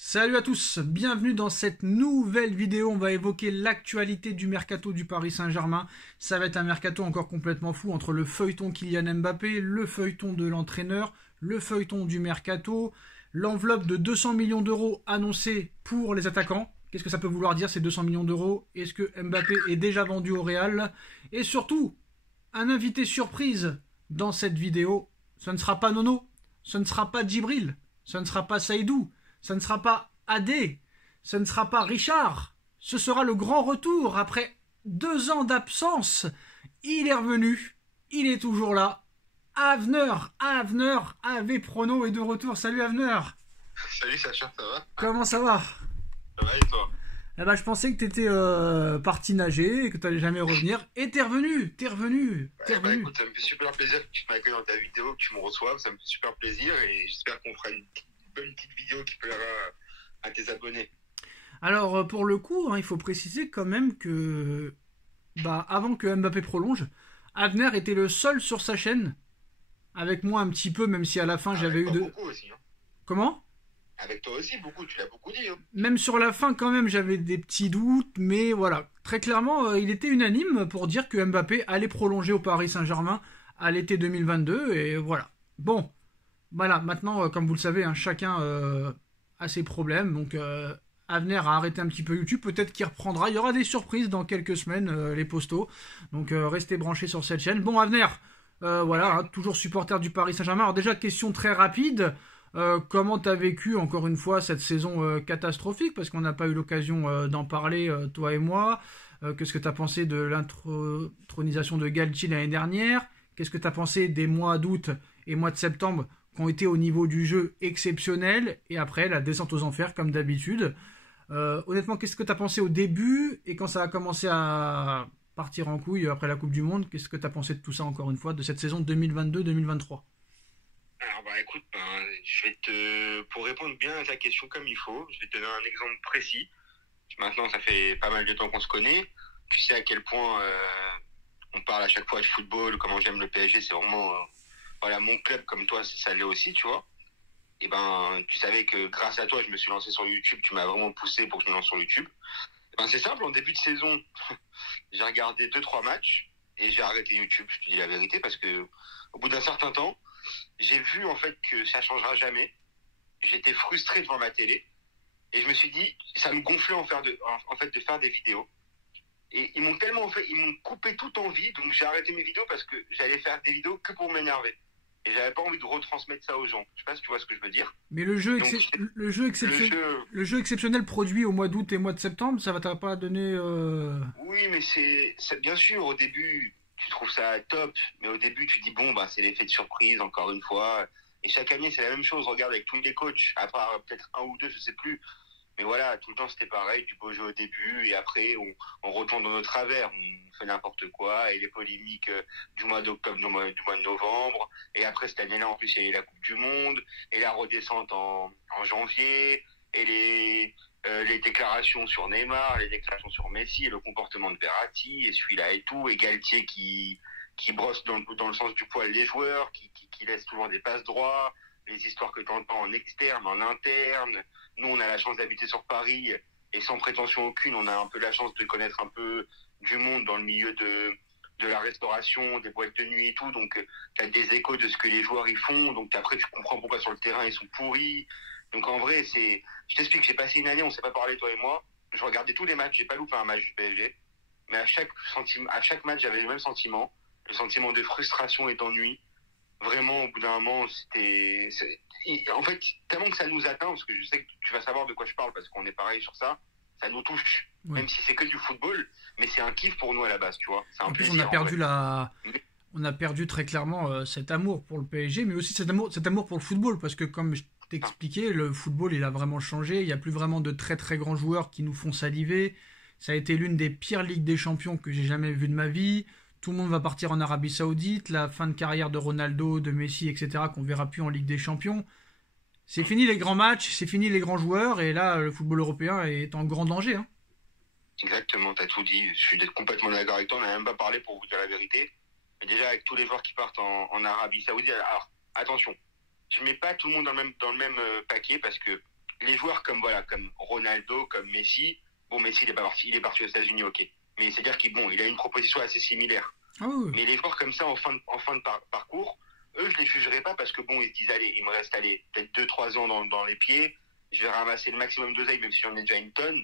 Salut à tous, bienvenue dans cette nouvelle vidéo. On va évoquer l'actualité du mercato du Paris Saint-Germain. Ça va être un mercato encore complètement fou entre le feuilleton Kylian Mbappé, le feuilleton de l'entraîneur, le feuilleton du mercato, l'enveloppe de 200 millions d'euros annoncée pour les attaquants. Qu'est-ce que ça peut vouloir dire ces 200 millions d'euros? Est-ce que Mbappé est déjà vendu au Real? Et surtout, un invité surprise dans cette vidéo. Ce ne sera pas Nono, ce ne sera pas Djibril, ce ne sera pas Saïdou, ce ne sera pas Adé, ce ne sera pas Richard. Ce sera le grand retour après 2 ans d'absence. Il est revenu, il est toujours là. Avner, Ave Prono est de retour. Salut Avner. Salut Sacha, ça va? Comment ça va? Ça va et toi? Eh ben, je pensais que t'étais parti nager et que t'allais jamais revenir. Et t'es revenu. Écoute, ça me fait super plaisir que tu m'accueilles dans ta vidéo, que tu me reçoives, ça me fait super plaisir et j'espère qu'on fera une bonne petite vidéo qui plaira à tes abonnés. Alors, pour le coup, il faut préciser quand même que, avant que Mbappé prolonge, Avner était le seul sur sa chaîne, avec moi un petit peu, même si à la fin j'avais Avec eu toi de... beaucoup aussi, hein. Comment? Avec toi aussi beaucoup, tu l'as beaucoup dit, hein. Même sur la fin, quand même, j'avais des petits doutes, mais voilà. Très clairement, il était unanime pour dire que Mbappé allait prolonger au Paris Saint-Germain à l'été 2022, et voilà. Bon, voilà, maintenant, comme vous le savez, chacun a ses problèmes, donc Avner a arrêté un petit peu YouTube, peut-être qu'il reprendra. Il y aura des surprises dans quelques semaines, les postos, donc restez branchés sur cette chaîne. Bon, Avner, voilà, toujours supporter du Paris Saint-Germain. Alors déjà, question très rapide. Comment t'as vécu encore une fois cette saison catastrophique, parce qu'on n'a pas eu l'occasion d'en parler, toi et moi. Qu'est-ce que t'as pensé de l'intronisation de Galtier l'année dernière? Qu'est-ce que t'as pensé des mois d'août et mois de septembre qui ont été au niveau du jeu exceptionnels, et après la descente aux enfers comme d'habitude? Honnêtement, qu'est-ce que t'as pensé au début, et quand ça a commencé à partir en couille après la Coupe du Monde, qu'est-ce que t'as pensé de tout ça encore une fois, de cette saison 2022-2023? Alors écoute, pour répondre bien à ta question comme il faut, je vais te donner un exemple précis. Maintenant, ça fait pas mal de temps qu'on se connaît. Tu sais à quel point on parle à chaque fois de football, comment j'aime le PSG, c'est vraiment voilà, mon club comme toi, ça l'est aussi, tu vois. Et ben, tu savais que grâce à toi, je me suis lancé sur YouTube, tu m'as vraiment poussé pour que je me lance sur YouTube. Et ben, c'est simple, en début de saison, j'ai regardé 2-3 matchs et j'ai arrêté YouTube, je te dis la vérité, parce que au bout d'un certain temps, j'ai vu en fait que ça changera jamais. J'étais frustré devant ma télé et je me suis dit, ça me gonflait en fait de faire des vidéos. Et ils m'ont coupé toute envie, donc j'ai arrêté mes vidéos parce que j'allais faire des vidéos que pour m'énerver. Et j'avais pas envie de retransmettre ça aux gens. Je sais pas si tu vois ce que je veux dire. Mais Donc, le jeu, le jeu exceptionnel produit au mois d'août et mois de septembre, ça va t'as pas donné... oui, mais bien sûr, au début, tu trouves ça top, mais au début, tu dis, bon, bah, c'est l'effet de surprise, encore une fois. Et chaque année, c'est la même chose. Regarde avec tous les coachs, à part peut-être un ou deux, je sais plus. Mais voilà, tout le temps, c'était pareil, du beau jeu au début, et après, on retourne dans nos travers, on fait n'importe quoi, et les polémiques du mois d'octobre, du mois de novembre, et après, cette année-là, en plus, il y a eu la Coupe du Monde, et la redescente en janvier, et les déclarations sur Neymar, les déclarations sur Messi, et le comportement de Verratti, et celui-là et tout, et Galtier qui brosse dans le sens du poil les joueurs, qui laisse toujours des passes droits, les histoires que tu entends en externe, en interne. Nous, on a la chance d'habiter sur Paris et sans prétention aucune, on a un peu la chance de connaître un peu du monde dans le milieu de la restauration, des boîtes de nuit et tout. Donc, tu as des échos de ce que les joueurs ils font. Donc, après, tu comprends pourquoi sur le terrain, ils sont pourris. Donc, en vrai, je t'explique, j'ai passé une année, on s'est pas parlé, toi et moi. Je regardais tous les matchs, j'ai pas loupé un match du PSG. Mais à chaque match, j'avais le même sentiment. Le sentiment de frustration et d'ennui. Vraiment, au bout d'un moment, en fait, tellement que ça nous atteint, parce que je sais que tu vas savoir de quoi je parle, parce qu'on est pareil sur ça, ça nous touche. Ouais. Même si c'est que du football, mais c'est un kiff pour nous à la base, tu vois. C'est un En plus, plaisir, en fait. on a perdu très clairement cet amour pour le PSG, mais aussi cet amour pour le football, parce que comme je t'expliquais, le football, il a vraiment changé. Il n'y a plus vraiment de très très grands joueurs qui nous font saliver. Ça a été l'une des pires Ligues des Champions que j'ai jamais vues de ma vie. Tout le monde va partir en Arabie Saoudite. La fin de carrière de Ronaldo, de Messi, etc., qu'on verra plus en Ligue des Champions. C'est fini les grands matchs, c'est fini les grands joueurs, et là, le football européen est en grand danger. Exactement, t'as tout dit. Je suis complètement d'accord avec toi. On n'a même pas parlé pour vous dire la vérité. Mais déjà, avec tous les joueurs qui partent en Arabie Saoudite, alors attention, je mets pas tout le monde dans le même paquet parce que les joueurs comme Ronaldo, comme Messi, bon, Messi il est parti aux États-Unis, ok, mais c'est-à-dire qu'il a une proposition assez similaire. Ah oui. Mais les joueurs comme ça en fin de parcours, eux, je les jugerai pas parce que bon, ils se disent allez, il me reste peut-être 2-3 ans dans les pieds, je vais ramasser le maximum d'oseille même si j'en ai déjà une tonne,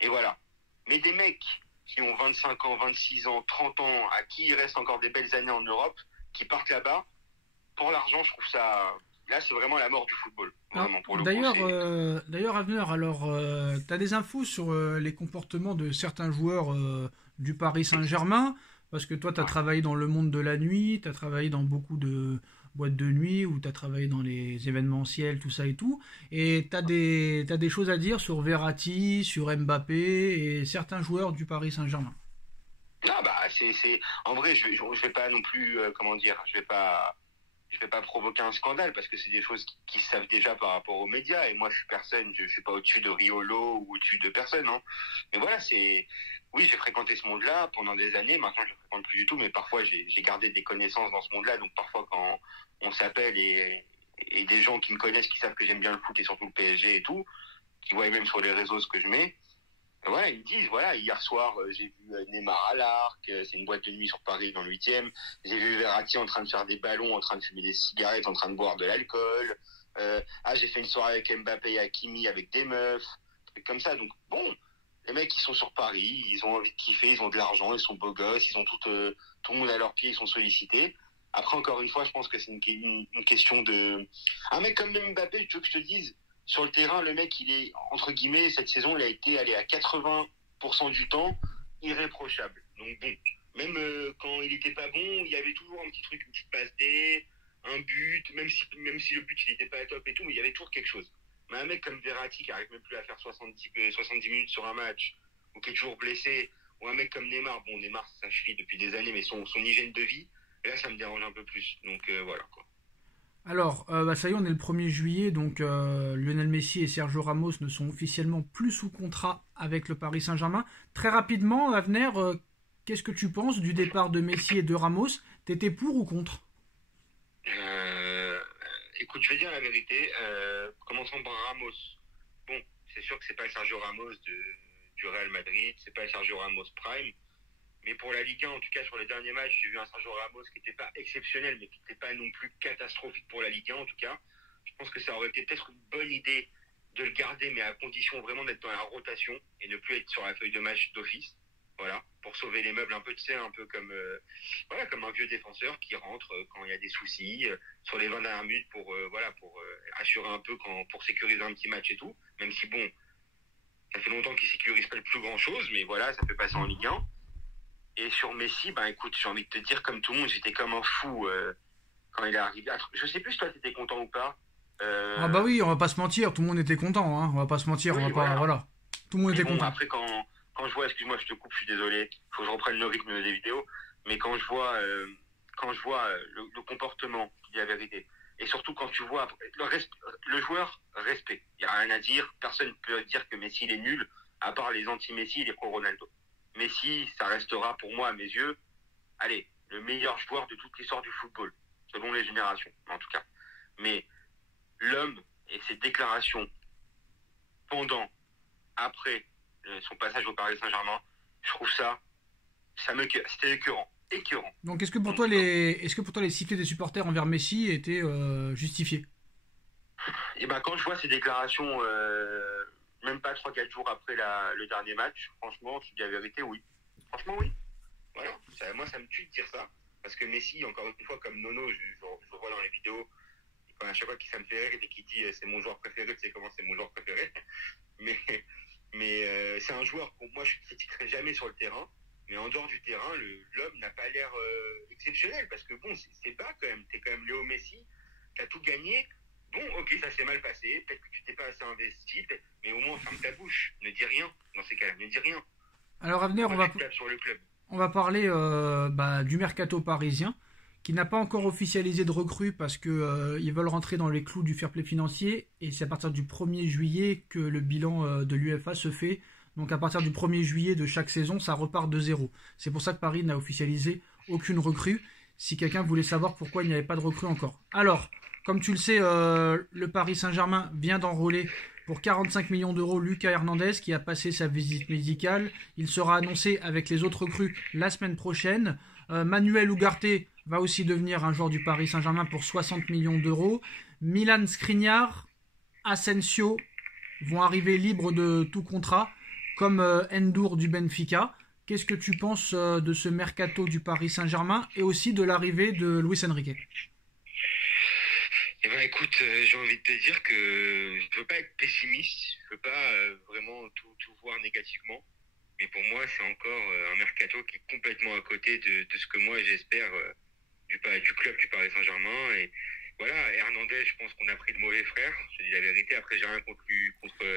et voilà. Mais des mecs qui ont 25 ans, 26 ans, 30 ans, à qui il reste encore des belles années en Europe, qui partent là-bas, pour l'argent, je trouve ça... Là, c'est vraiment la mort du football. Vraiment, pour le D'ailleurs, Avenir, alors, tu as des infos sur les comportements de certains joueurs du Paris Saint-Germain? Parce que toi, tu as travaillé dans le monde de la nuit, tu as travaillé dans beaucoup de boîtes de nuit, ou tu as travaillé dans les événementiels, tout ça et tout. Et tu as des choses à dire sur Verratti, sur Mbappé et certains joueurs du Paris Saint-Germain. Ah bah, en vrai, je vais pas non plus, comment dire, je vais pas provoquer un scandale parce que c'est des choses qui se savent déjà par rapport aux médias et moi je suis personne, je suis pas au-dessus de Riolo ou au-dessus de personne, hein. Mais voilà, oui, j'ai fréquenté ce monde-là pendant des années, maintenant je le fréquente plus du tout, mais parfois j'ai gardé des connaissances dans ce monde-là, donc parfois quand on s'appelle et des gens qui me connaissent, qui savent que j'aime bien le foot et surtout le PSG et tout, qui voient même sur les réseaux ce que je mets, voilà, ils me disent, voilà, hier soir, j'ai vu Neymar à l'Arc, c'est une boîte de nuit sur Paris dans le 8e. J'ai vu Verratti en train de faire des ballons, en train de fumer des cigarettes, en train de boire de l'alcool. J'ai fait une soirée avec Mbappé et Hakimi avec des meufs, trucs comme ça. Donc bon, les mecs, ils sont sur Paris, ils ont envie de kiffer, ils ont de l'argent, ils sont beaux gosses, ils ont tout le monde à leurs pieds, ils sont sollicités. Après, encore une fois, je pense que c'est une question de... Un mec comme Mbappé, tu veux que je te dise, sur le terrain, le mec, il est, entre guillemets, cette saison, il a été allé à 80% du temps irréprochable. Donc bon, même quand il était pas bon, il y avait toujours un petit truc, une petite passe D, un but, même si le but, il était pas top et tout, mais il y avait toujours quelque chose. Mais un mec comme Verratti, qui arrive même plus à faire 70 minutes sur un match, ou qui est toujours blessé, ou un mec comme Neymar, bon, Neymar, c'est sa cheville depuis des années, mais son hygiène de vie, là, ça me dérange un peu plus. Donc voilà, quoi. Alors, ça y est, on est le 1er juillet, donc Lionel Messi et Sergio Ramos ne sont officiellement plus sous contrat avec le Paris Saint-Germain. Très rapidement, Avner, qu'est-ce que tu penses du départ de Messi et de Ramos? T'étais pour ou contre? Écoute, je vais dire la vérité. Commençons par Ramos. Bon, c'est sûr que c'est pas le Sergio Ramos du Real Madrid, c'est pas le Sergio Ramos Prime. Mais pour la Ligue 1, en tout cas, sur les derniers matchs, j'ai vu un Sergio Ramos qui n'était pas exceptionnel, mais qui n'était pas non plus catastrophique pour la Ligue 1, en tout cas. Je pense que ça aurait été peut-être une bonne idée de le garder, mais à condition vraiment d'être dans la rotation et ne plus être sur la feuille de match d'office. Voilà, pour sauver les meubles un peu, tu sais, un peu comme un vieux défenseur qui rentre quand il y a des soucis, sur les 20 dernières minutes pour assurer un peu, pour sécuriser un petit match et tout. Même si, bon, ça fait longtemps qu'il sécurise pas le plus grand-chose, mais voilà, ça peut passer en Ligue 1. Et sur Messi, écoute, j'ai envie de te dire, comme tout le monde, j'étais comme un fou quand il est arrivé. Je sais plus si toi t'étais content ou pas. Ah bah oui, on va pas se mentir, tout le monde était content, hein. On va pas se mentir, oui, on va pas, voilà. Tout le monde était content. Après, quand je vois, excuse-moi, je te coupe, je suis désolé, faut que je reprenne le rythme des vidéos, mais quand je vois le comportement, je dis la vérité, et surtout quand tu vois le joueur, respect. Il n'y a rien à dire, personne ne peut dire que Messi il est nul, à part les anti-Messi et les pro-Ronaldo. Messi, ça restera pour moi, à mes yeux, allez, le meilleur joueur de toute l'histoire du football, selon les générations, en tout cas. Mais l'homme et ses déclarations pendant, après son passage au Paris Saint-Germain, je trouve c'était écœurant. Donc est-ce que pour toi les sifflets des supporters envers Messi étaient justifiés? Et quand je vois ces déclarations, même pas 3-4 jours après le dernier match, franchement, je dis la vérité, oui. Franchement, oui. Voilà. Moi, ça me tue de dire ça. Parce que Messi, encore une fois, comme Nono, je le vois dans les vidéos, et à chaque fois ça me fait rire et qu'il dit c'est mon joueur préféré, tu sais comment c'est mon joueur préféré. mais c'est un joueur, pour moi, je ne critiquerai jamais sur le terrain. Mais en dehors du terrain, l'homme n'a pas l'air exceptionnel. Parce que bon, c'est pas quand même. T'es quand même Léo Messi, t'as tout gagné. Bon, ok, ça s'est mal passé, peut-être que tu t'es pas assez investi, mais au moins ferme ta bouche, ne dis rien, dans ces cas-là, ne dis rien. Alors à venir, on va parler du mercato parisien, qui n'a pas encore officialisé de recrues parce que ils veulent rentrer dans les clous du fair play financier, et c'est à partir du 1er juillet que le bilan de l'UEFA se fait. Donc à partir du 1er juillet de chaque saison, ça repart de zéro. C'est pour ça que Paris n'a officialisé aucune recrue, si quelqu'un voulait savoir pourquoi il n'y avait pas de recrue encore. Alors, comme tu le sais, le Paris Saint-Germain vient d'enrôler Pour 45 millions d'euros, Lucas Hernandez qui a passé sa visite médicale. Il sera annoncé avec les autres recrues la semaine prochaine. Manuel Ugarte va aussi devenir un joueur du Paris Saint-Germain pour 60 millions d'euros. Milan Skriniar, Asensio vont arriver libres de tout contrat, comme Ndour du Benfica. Qu'est-ce que tu penses de ce mercato du Paris Saint-Germain et aussi de l'arrivée de Luis Enrique? Eh ben écoute, j'ai envie de te dire que je veux pas être pessimiste, je veux pas vraiment tout voir négativement, mais pour moi c'est encore un mercato qui est complètement à côté de ce que moi j'espère du club du Paris Saint-Germain. Et voilà, Hernandez, je pense qu'on a pris de mauvais frères, je te dis la vérité. Après j'ai rien contre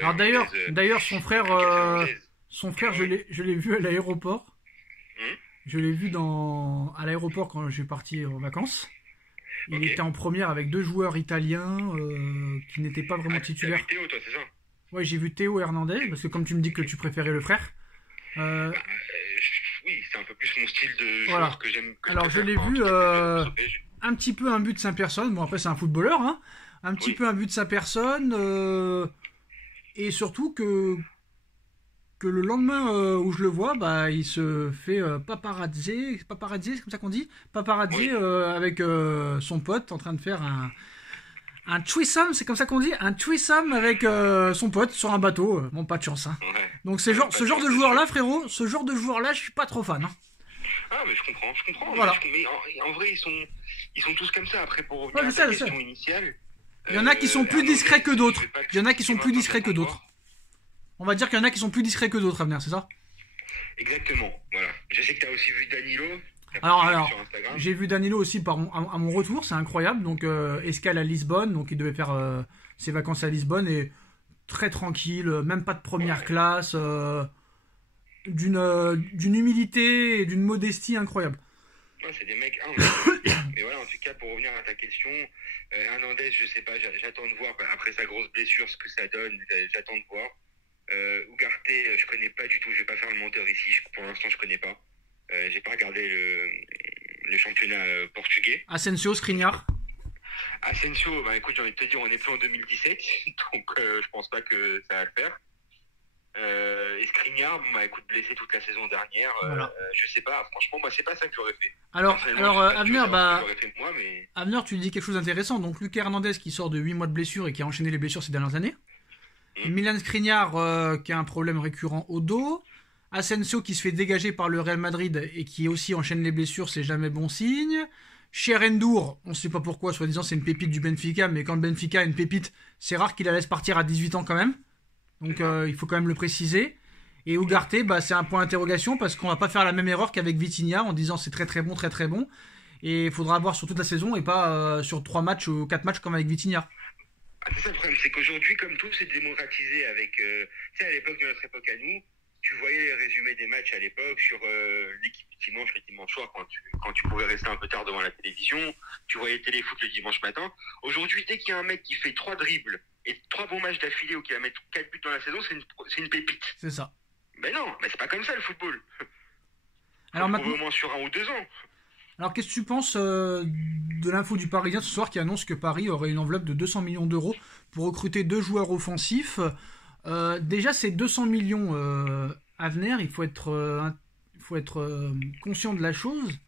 Alors d'ailleurs son frère, je l'ai vu à l'aéroport. Je l'ai vu à l'aéroport quand je suis parti en vacances. Il était en première avec 2 joueurs italiens qui n'étaient pas vraiment titulaires. T'as vu Théo, toi, c'est ça? Ouais, j'ai vu Théo Hernandez, parce que comme tu me dis que tu préférais le frère. Oui, c'est un peu plus mon style de voilà. joueur que j'aime. Alors je l'ai vu un petit peu un but de sa personne. Bon, après c'est un footballeur, hein. Un petit peu un but de sa personne. Et surtout que le lendemain où je le vois, bah, il se fait paparazzi, c'est comme ça qu'on dit, paparazzi avec son pote en train de faire un threesome, c'est comme ça qu'on dit, un threesome avec son pote sur un bateau. Bon, pas de chance, hein. Ouais. Donc ce genre de joueur-là, frérot, ce genre de joueur-là, je suis pas trop fan. Hein. Ah, mais je comprends. Voilà. Mais en vrai, ils sont tous comme ça. Après, pour revenir à ta question initiale, il y en a qui sont plus discrets que d'autres. Il y en a qui sont plus discrets que d'autres. On va dire qu'il y en a qui sont plus discrets que d'autres à venir, c'est ça? Exactement, voilà. Je sais que tu as aussi vu Danilo. Alors, j'ai vu Danilo aussi à mon retour, c'est incroyable. Donc, escale à Lisbonne, donc il devait faire ses vacances à Lisbonne et très tranquille, même pas de première classe, d'une humilité et d'une modestie incroyable. Ouais, c'est des mecs mais voilà, en tout cas, pour revenir à ta question, Hernandez, je sais pas, j'attends de voir après sa grosse blessure ce que ça donne, j'attends de voir. Ugarte, je connais pas du tout, je vais pas faire le menteur ici, pour l'instant je connais pas. J'ai pas regardé le championnat portugais. Asensio, Skriniar. Asensio, bah écoute, j'ai envie de te dire, on est plus en 2017, donc je pense pas que ça va le faire. Et Skriniar, bah écoute, blessé toute la saison dernière, voilà. Je sais pas, franchement, moi c'est pas ça que j'aurais fait. Alors Avenir, tu dis quelque chose d'intéressant. Donc Lucas Hernandez qui sort de 8 mois de blessure et qui a enchaîné les blessures ces dernières années. Milan Skriniar qui a un problème récurrent au dos. Asensio qui se fait dégager par le Real Madrid et qui aussi enchaîne les blessures, c'est jamais bon signe. Cher Ndour, on ne sait pas pourquoi, soi-disant c'est une pépite du Benfica, mais quand le Benfica a une pépite, c'est rare qu'il la laisse partir à 18 ans quand même. Donc il faut quand même le préciser. Et Ugarte, bah, c'est un point d'interrogation parce qu'on va pas faire la même erreur qu'avec Vitinha en disant c'est très très bon, très très bon. Et il faudra avoir sur toute la saison et pas sur 3 matchs ou 4 matchs comme avec Vitinha. Ah, c'est ça le problème, c'est qu'aujourd'hui, comme tout s'est démocratisé avec... tu sais, à l'époque de notre époque à nous, tu voyais les résumés des matchs à l'époque sur l'équipe du dimanche, le dimanche soir, quand tu pouvais rester un peu tard devant la télévision, tu voyais Téléfoot le dimanche matin. Aujourd'hui, dès qu'il y a un mec qui fait 3 dribbles et 3 bons matchs d'affilée ou qui va mettre 4 buts dans la saison, c'est une pépite. C'est ça. Mais non, mais c'est pas comme ça le football. Alors maintenant... au moins sur 1 ou 2 ans. Alors qu'est-ce que tu penses de l'info du Parisien ce soir qui annonce que Paris aurait une enveloppe de 200 millions d'euros pour recruter 2 joueurs offensifs. Déjà ces 200 millions à venir, il faut être conscient de la chose.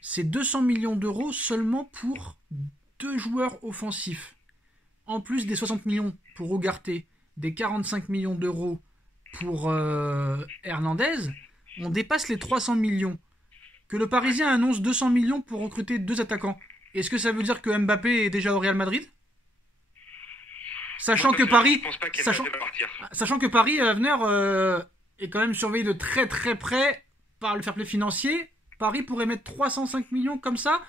C'est 200 millions d'euros seulement pour 2 joueurs offensifs. En plus des 60 millions pour Ugarte, des 45 millions d'euros pour Hernandez, on dépasse les 300 millions. Que le Parisien annonce 200 millions pour recruter 2 attaquants. Est-ce que ça veut dire que Mbappé est déjà au Real Madrid ? Sachant que Paris, à venir, est quand même surveillé de très très près par le fair play financier. Paris pourrait mettre 305 millions comme ça,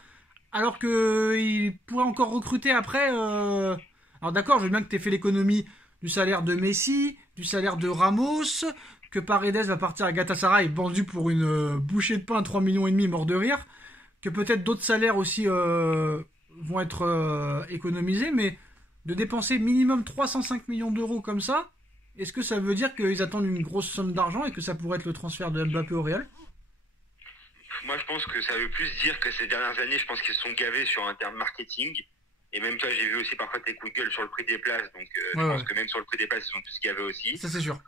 alors qu'il pourrait encore recruter après. Alors d'accord, je veux bien que tu aies fait l'économie du salaire de Messi, du salaire de Ramos, que Paredes va partir à Galatasaray vendu pour une bouchée de pain 3,5 millions mort de rire, que peut-être d'autres salaires aussi vont être économisés, mais de dépenser minimum 305 millions d'euros comme ça, est-ce que ça veut dire qu'ils attendent une grosse somme d'argent et que ça pourrait être le transfert de Mbappé au Real ? Moi je pense que ça veut plus dire que ces dernières années, je pense qu'ils se sont gavés sur un terme marketing Et même toi, j'ai vu aussi parfois tes coups de gueule sur le prix des places. Donc, je Ouais, pense ouais. que même sur le prix des places, ils ont tout ce qu'il y avait aussi. Ça, c'est sûr.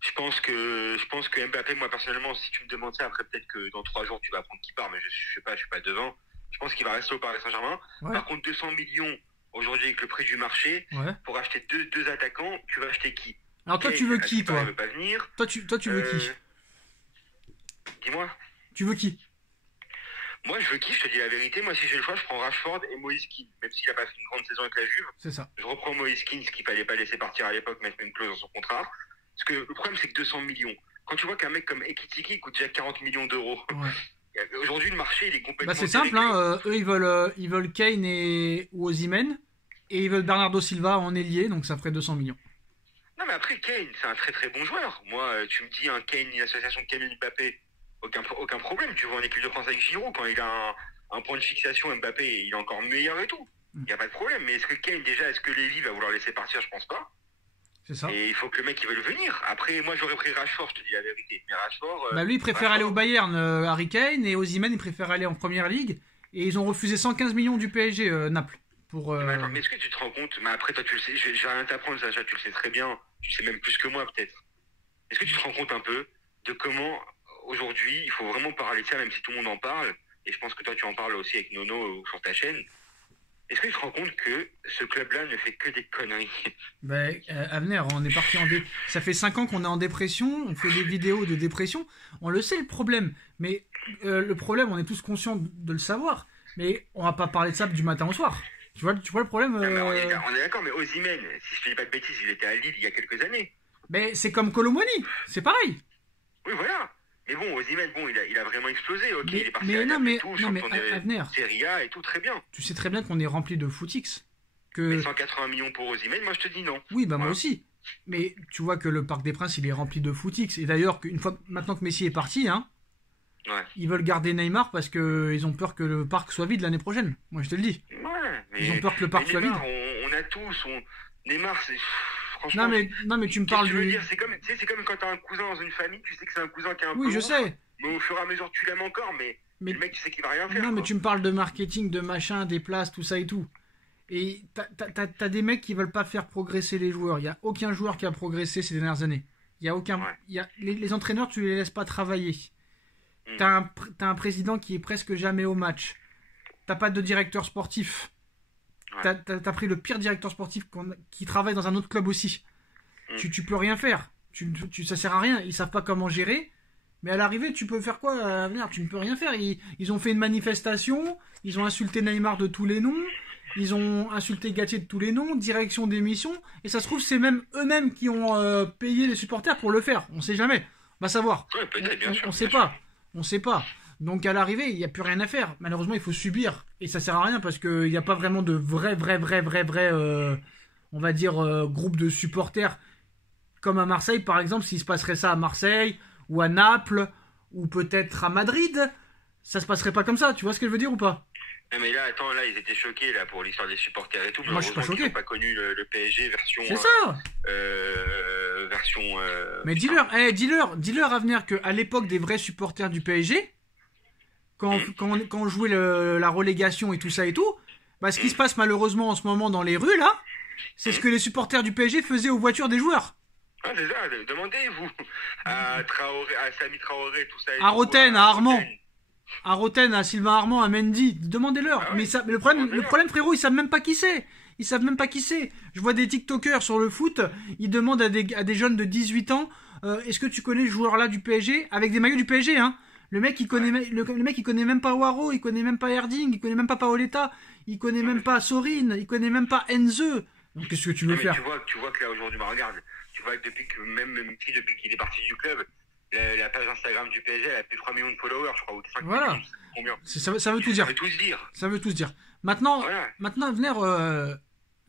Je pense que Mbappé, moi, personnellement, si tu me demandes ça, après, peut-être que dans 3 jours, tu vas apprendre qu'il part, mais je sais pas, je suis pas devant. Je pense qu'il va rester au Paris Saint-Germain. Ouais. Par contre, 200 millions, aujourd'hui, avec le prix du marché, Ouais. pour acheter deux attaquants, tu vas acheter qui? Alors, toi, Kane, tu veux à ce qui, qui paraît, toi? veut pas venir. Toi, tu veux qui? Dis-moi. Tu veux qui? Moi, je veux qui? Je te dis la vérité. Moi, si j'ai le choix, je prends Rashford et Moïse Kean. Même s'il a pas fait une grande saison avec la Juve, C'est ça. je reprends Moïse Kean, ce qu'il fallait pas laisser partir à l'époque, mettre une clause dans son contrat. Parce que le problème, c'est que 200 millions. Quand tu vois qu'un mec comme Ekitiki coûte déjà 40 millions d'euros, Ouais. aujourd'hui, le marché, il est complètement. Bah, c'est simple, hein. Eux, ils veulent Kane ou Osimhen. Et ils veulent Bernardo Silva en ailier, donc ça ferait 200 millions. Non, mais après, Kane, c'est un très très bon joueur. Moi, tu me dis un Kane, une association Kane et Mbappé, aucun problème. Tu vois en équipe de France avec Giroud, quand il a un point de fixation, Mbappé, il est encore meilleur et tout. Il n'y a pas de problème. Mais est-ce que Kane, déjà, est-ce que Lévy va vouloir laisser partir? Je pense pas. C'est ça. Et il faut que le mec, il veuille venir. Après, moi, j'aurais pris Rashford, je te dis la vérité. Mais Rashford. Bah, lui, il préfère aller au Bayern, Harry Kane, et Osimhen, il préfère aller en première ligue. Et ils ont refusé 115 millions du PSG, Naples. Pour, Mais attends, mais est-ce que tu te rends compte? Mais après, toi, tu le sais, je vais rien t'apprendre, Sacha, tu le sais très bien. Tu sais même plus que moi, peut-être. Est-ce que tu te rends compte un peu de comment, aujourd'hui, il faut vraiment parler de ça, même si tout le monde en parle, et je pense que toi, tu en parles aussi avec Nono sur ta chaîne. Est-ce que tu te rends compte que ce club-là ne fait que des conneries? Bah, Avenir, on est parti ça fait 5 ans qu'on est en dépression, on fait des vidéos de dépression. On le sait, le problème. Mais le problème, on est tous conscients de le savoir. Mais on va pas parler de ça du matin au soir. Tu vois le problème Non, mais on est d'accord, mais Osimhen, si je te dis pas de bêtises, il était à Lille il y a quelques années. Mais c'est comme Colomboigny, c'est pareil. Oui, voilà. Mais bon, Osimhen, bon, il a vraiment explosé, ok, il est parti mais à non, Naples et mais, tout, non, mais champion de Avenir, Serie A et tout, très bien. tu sais très bien qu'on est rempli de footix. Mais Que 180 millions pour Osimhen, moi je te dis non. oui, bah moi Voilà. aussi. Mais tu vois que le Parc des Princes, il est rempli de footix. Et d'ailleurs, maintenant que Messi est parti, hein, Ouais. ils veulent garder Neymar parce que ils ont peur que le parc soit vide l'année prochaine. Moi, je te le dis. Ouais, mais, Ils ont peur que le parc mais soit Neymar, vide. on a tous, Neymar, c'est franchement. Non, mais tu me Qu'est-ce parles que tu veux du. dire? C'est comme, tu sais, c'est comme quand t'as un cousin dans une famille, tu sais que c'est un cousin qui est un peu Oui, je ouf, sais. mais au fur et à mesure tu l'aimes encore, mais Mais le mec tu sais qu'il va rien faire. non, mais quoi. tu me parles de marketing, de machin, des places, tout ça et tout. Et t'as des mecs qui veulent pas faire progresser les joueurs. Il y a aucun joueur qui a progressé ces dernières années. Il y a aucun. Ouais. Les entraîneurs, tu les laisses pas travailler. Mm. T'as un président qui est presque jamais au match. T'as pas de directeur sportif. Ouais. T'as pris le pire directeur sportif qui travaille dans un autre club aussi. Mm. Tu peux rien faire. Ça sert à rien. Ils savent pas comment gérer. Mais à l'arrivée, tu peux faire quoi à venir? Tu ne peux rien faire. Ils ont fait une manifestation. Ils ont insulté Neymar de tous les noms. Ils ont insulté Galtier de tous les noms. Direction d'émission. Et ça se trouve, c'est même eux-mêmes qui ont payé les supporters pour le faire. On sait jamais. Va savoir. Ouais, peut-être, bien sûr. On sait bien pas. On sait pas. Donc à l'arrivée, il n'y a plus rien à faire. Malheureusement, il faut subir. Et ça sert à rien parce qu'il n'y a pas vraiment de vrai, on va dire, groupe de supporters. Comme à Marseille, par exemple, s'il se passerait ça à Marseille, ou à Naples, ou peut-être à Madrid, ça se passerait pas comme ça. Tu vois ce que je veux dire ou pas? Non, mais là, attends, là, ils étaient choqués là pour l'histoire des supporters et tout. Moi, je suis pas Malheureusement, choqué. ils n'ont pas connu le PSG version. C'est ça. Version. Mais dis-leur à venir qu'à l'époque des vrais supporters du PSG, quand on jouait la relégation et tout ça et tout, bah, ce qui se passe malheureusement en ce moment dans les rues là, c'est ce que les supporters du PSG faisaient aux voitures des joueurs. Ah, c'est ça, demandez-vous à Sami Traoré, tout ça. Et À tout, Roten, à Armand. Roten. À Roten, à Sylvain Armand, à Mendy, demandez-leur. Ah ouais. Mais le problème, frérot, ils savent même pas qui c'est. Ils savent même pas qui c'est. Je vois des TikTokers sur le foot, ils demandent à des jeunes de 18 ans, est-ce que tu connais ce joueur-là du PSG? Avec des maillots du PSG, hein. Le mec, il connaît, le mec, il connaît même pas Waro, il connaît même pas Erding, il connaît même pas Paoletta, il connaît même pas Sorin, il connaît même pas Enze. Donc qu'est-ce que tu veux Non, mais faire? tu vois que là aujourd'hui, bah, regarde, tu vois que depuis qu'il est parti du club, la page Instagram du PSG, elle a plus de 3 millions de followers, je crois, ou 5 Voilà. millions, combien? Ça veut tout dire. Ça veut tous dire. Ça veut tous dire. Maintenant, Voilà. venir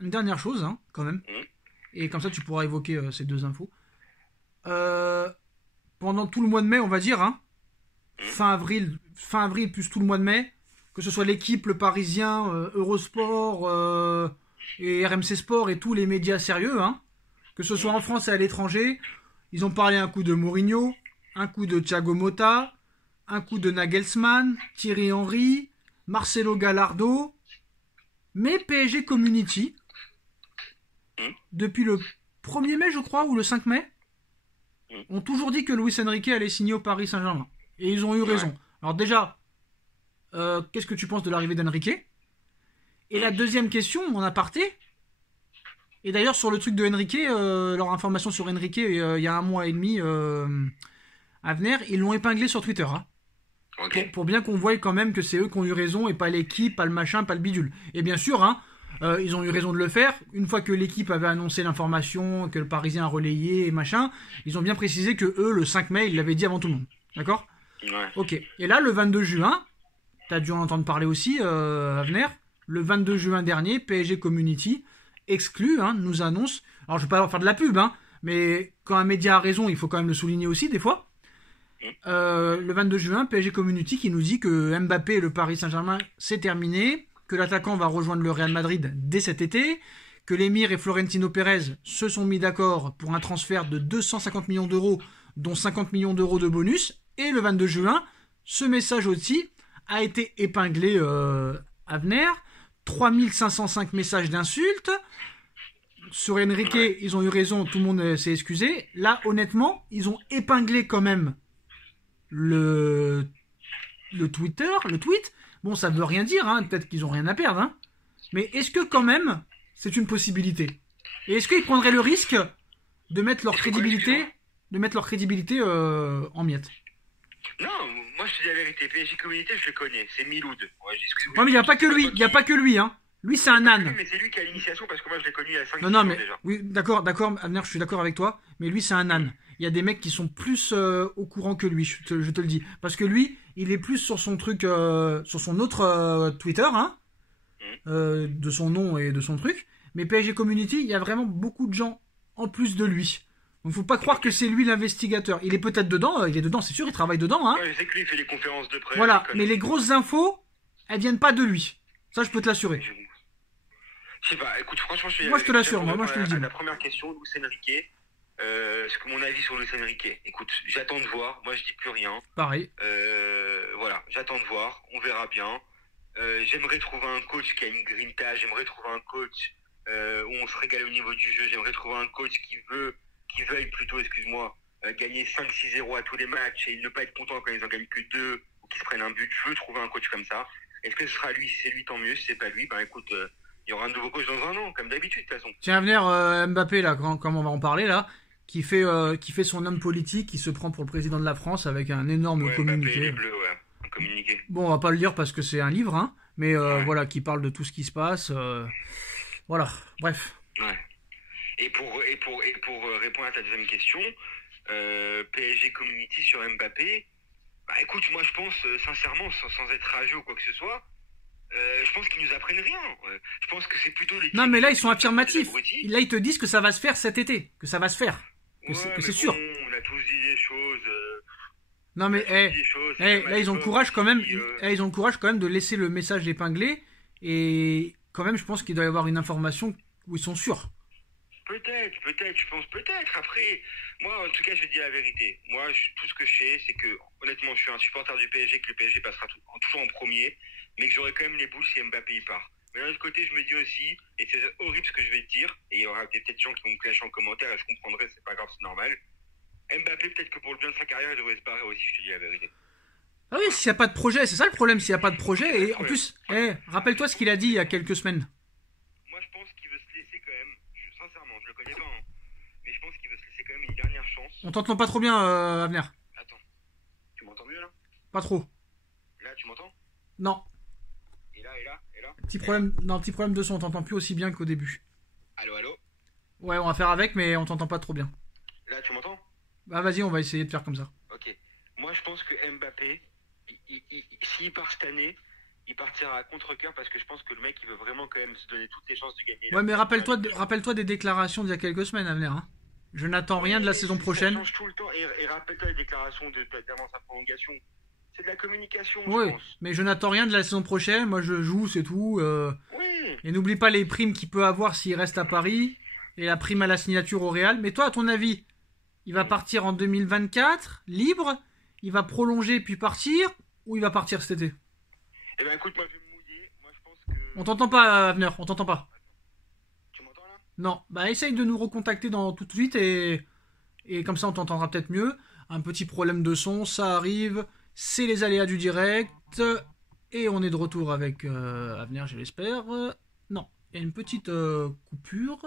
une dernière chose, hein, quand même. Mhm. Et comme ça, tu pourras évoquer ces deux infos. Pendant tout le mois de mai, on va dire, hein, fin avril plus tout le mois de mai, que ce soit l'équipe, le Parisien, Eurosport et RMC Sport et tous les médias sérieux, hein, que ce soit en France et à l'étranger, ils ont parlé un coup de Mourinho, un coup de Thiago Motta, un coup de Nagelsmann, Thierry Henry, Marcelo Gallardo, Mais PSG Community, depuis le 1er mai, je crois, ou le 5 mai, ont toujours dit que Luis Enrique allait signer au Paris Saint-Germain. Et ils ont eu raison. Alors déjà, qu'est-ce que tu penses de l'arrivée d'Enrique? Et la deuxième question, mon aparté. Et d'ailleurs, sur le truc de Enrique, leur information sur Enrique, il y a 1 mois et demi à venir, ils l'ont épinglé sur Twitter. Hein. Okay. Pour bien qu'on voie quand même que c'est eux qui ont eu raison et pas l'équipe, pas le machin, pas le bidule. Et bien sûr, hein, ils ont eu raison de le faire. Une fois que l'équipe avait annoncé l'information, que le Parisien a relayé et machin, ils ont bien précisé que eux, le 5 mai, ils l'avaient dit avant tout le monde. D'accord? Ouais. Ok. Et là, le 22 juin, t'as dû en entendre parler aussi, Avner. Le 22 juin dernier, PSG Community exclu, hein, nous annonce. Alors, je vais pas leur faire de la pub, hein, mais quand un média a raison, il faut quand même le souligner aussi des fois. Le 22 juin, PSG Community qui nous dit que Mbappé et le Paris Saint-Germain, c'est terminé, que l'attaquant va rejoindre le Real Madrid dès cet été, que l'émir et Florentino Pérez se sont mis d'accord pour un transfert de 250 millions d'euros, dont 50 millions d'euros de bonus. Et le 22 juin, ce message aussi a été épinglé à Venner. 3505 messages d'insultes. Sur Enrique, ils ont eu raison, tout le monde s'est excusé. Là, honnêtement, ils ont épinglé quand même le Twitter, le tweet. Bon, ça veut rien dire, hein. Peut-être qu'ils ont rien à perdre, hein. Mais est-ce que quand même, c'est une possibilité? Et est-ce qu'ils prendraient le risque de mettre leur crédibilité, en miettes? Non, moi je te dis la vérité, PSG Community, je le connais, c'est Miloud. Ouais, mais il n'y a pas que lui, hein. Lui, c'est un âne. Mais c'est lui qui a l'initiation parce que moi je l'ai connu il y a 5 ans mais déjà. Oui, d'accord, Abner, je suis d'accord avec toi, mais lui, c'est un âne. Il y a des mecs qui sont plus au courant que lui, je te le dis. Parce que lui, il est plus sur son truc, sur son autre Twitter, hein, de son nom et de son truc. Mais PSG Community, il y a vraiment beaucoup de gens en plus de lui. Donc faut pas croire que c'est lui l'investigateur. Il est peut-être dedans, c'est sûr, il travaille dedans, hein. Ouais, je sais que lui il fait des conférences de presse. Voilà, mais les grosses infos, elles viennent pas de lui. Ça, je peux te l'assurer. Je sais pas, écoute, franchement, moi je te l'assure, moi je te le dis. La première question, Luis Enrique, c'est que mon avis sur Luis Enrique. Écoute, j'attends de voir, moi je dis plus rien. Pareil. Voilà, j'attends de voir, on verra bien. J'aimerais trouver un coach qui a une grinta, j'aimerais trouver un coach où on se régale au niveau du jeu, j'aimerais trouver un coach qui veuille plutôt, gagner 5-6-0 à tous les matchs et ne pas être content quand ils en gagnent que 2 ou qu'ils se prennent un but. Je veux trouver un coach comme ça. Est-ce que ce sera lui? Si c'est lui, tant mieux. Si c'est pas lui, ben écoute, il y aura un nouveau coach dans 1 an, comme d'habitude, de toute façon. Tiens, à venir Mbappé, là, comme on va en parler, là, qui fait son homme politique, qui se prend pour le président de la France avec un énorme communiqué. Mbappé, les Bleus, ouais, un communiqué. Bon, on va pas le lire parce que c'est un livre, hein, mais voilà, qui parle de tout ce qui se passe. Voilà, bref. Ouais. Et pour répondre à ta deuxième question, PSG Community sur Mbappé, bah écoute, moi je pense sincèrement, sans être rageux ou quoi que ce soit, je pense qu'ils nous apprennent rien. Je pense que c'est plutôt les... Non, mais là ils sont affirmatifs. Là ils te disent que ça va se faire cet été, que ça va se faire, que c'est sûr. On a tous dit des choses. Non mais là ils ont le courage quand même. Ils ont le courage quand même de laisser le message épinglé et quand même je pense qu'il doit y avoir une information où ils sont sûrs. Peut-être, je pense peut-être. Après, moi, en tout cas, je vais dire la vérité. Moi, tout ce que je sais, c'est que, honnêtement, je suis un supporter du PSG, que le PSG passera toujours en premier, mais que j'aurai quand même les boules si Mbappé y part. Mais d'un autre côté, je me dis aussi, et c'est horrible ce que je vais te dire, et il y aura peut-être des gens qui vont me clasher en commentaire, et je comprendrai, c'est pas grave, c'est normal. Mbappé, peut-être que pour le bien de sa carrière, il devrait se barrer aussi, je te dis la vérité. Ah oui, s'il n'y a pas de projet, c'est ça le problème, s'il n'y a pas de projet. Et en plus, rappelle-toi ce qu'il a dit il y a quelques semaines. Moi, je pense qu'il veut se laisser quand même, sincèrement, je le connais pas, hein, mais je pense qu'il veut se laisser quand même une dernière chance. On t'entend pas trop bien, Avner. Attends, tu m'entends mieux là? Pas trop. Là, tu m'entends? Non. Et là? Petit problème de son, on t'entend plus aussi bien qu'au début. Allô? Ouais, on va faire avec, mais on t'entend pas trop bien. Là, tu m'entends? Bah vas-y, on va essayer de faire comme ça. Ok. Moi, je pense que Mbappé, s'il part cette année, il partira à contre-cœur parce que je pense que le mec, il veut vraiment quand même se donner toutes les chances de gagner. Ouais, mais rappelle-toi des déclarations d'il y a quelques semaines à venir. Hein. Je n'attends rien de la saison prochaine. Ça change tout le temps. Et rappelle-toi les déclarations d'avant sa prolongation. C'est de la communication, oui, je pense. Mais je n'attends rien de la saison prochaine. Moi, je joue, c'est tout. Oui. Et n'oublie pas les primes qu'il peut avoir s'il reste à Paris. Et la prime à la signature au Real. Mais toi, à ton avis, il va partir en 2024, libre? Il va prolonger puis partir? Ou il va partir cet été? Eh ben écoute, moi je vais me mouiller. Moi je pense que... On t'entend pas, Abner, on t'entend pas. Tu m'entends là? Non, bah essaye de nous recontacter dans tout de suite et comme ça on t'entendra peut-être mieux. Un petit problème de son, ça arrive, c'est les aléas du direct. Et on est de retour avec Avenir, je l'espère. Non, il y a une petite coupure.